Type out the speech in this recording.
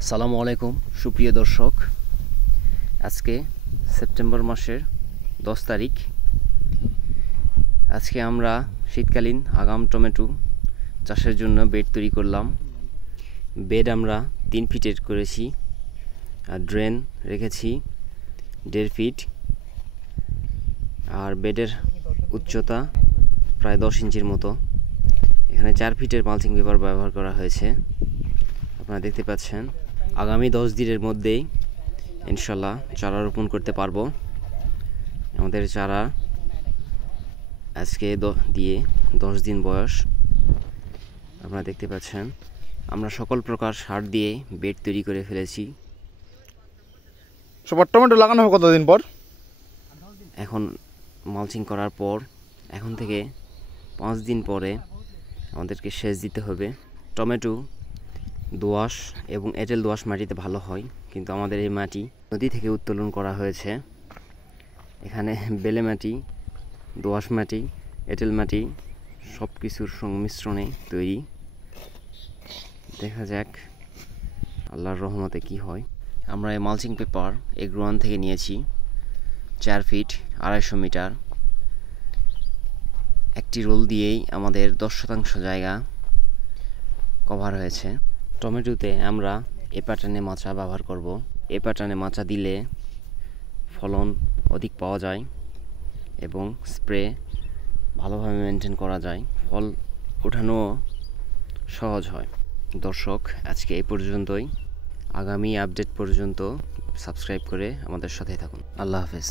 আসসালামু আলাইকুম সুপ্রিয় দর্শক, আজকে সেপ্টেম্বর মাসের 10 তারিখ। আজকে আমরা শীতকালীন আগাম টমেটো চাষের জন্য বেড তৈরি করলাম। বেড আমরা 3 ফিটের করেছি আর ড্রেন রেখেছি 1.5 ফিট, আর বেডের উচ্চতা প্রায় 10 ইঞ্চির মতো। এখানে 4 ফিটের মালচিং পেপার ব্যবহার করা হয়েছে, আপনারা দেখতে পাচ্ছেন। আগামী 10 দিনের মধ্যেই ইনশাল্লাহ চারা রোপণ করতে পারবো। আমাদের চারা আজকে দিয়ে 10 দিন বয়স, আপনারা দেখতে পাচ্ছেন। আমরা সকল প্রকার সার দিয়ে বেড তৈরি করে ফেলেছি। সবার টমেটো লাগানো হবে কতদিন পর? এখন মালচিং করার পর এখন থেকে 5 দিন পরে আমাদেরকে সেচ দিতে হবে। টমেটো দোআঁশ এবং এঁটেল দোআঁশ মাটিতে ভালো হয়, কিন্তু আমাদের এই মাটি নদী থেকে উত্তোলন করা হয়েছে। এখানে বেলে মাটি, দোআঁশ মাটি, এঁটেল মাটি সব কিছুর সংমিশ্রণে তৈরি। দেখা যাক আল্লাহর রহমতে কি হয়। আমরা এই মালচিং পেপার এগ্রোয়ান থেকে নিয়েছি 4 ফিট 250 মিটার। একটি রোল দিয়েই আমাদের 10% জায়গা কভার হয়েছে। টমেটোতে আমরা এ প্যাটার্নে মাচা ব্যবহার করব। এ প্যাটার্নে মাচা দিলে ফলন অধিক পাওয়া যায় এবং স্প্রে ভালোভাবে মেনটেন করা যায়, ফল ওঠানো সহজ হয়। দর্শক, আজকে এই পর্যন্তই। আগামী আপডেট পর্যন্ত সাবস্ক্রাইব করে আমাদের সাথে থাকুন। আল্লাহ হাফেজ।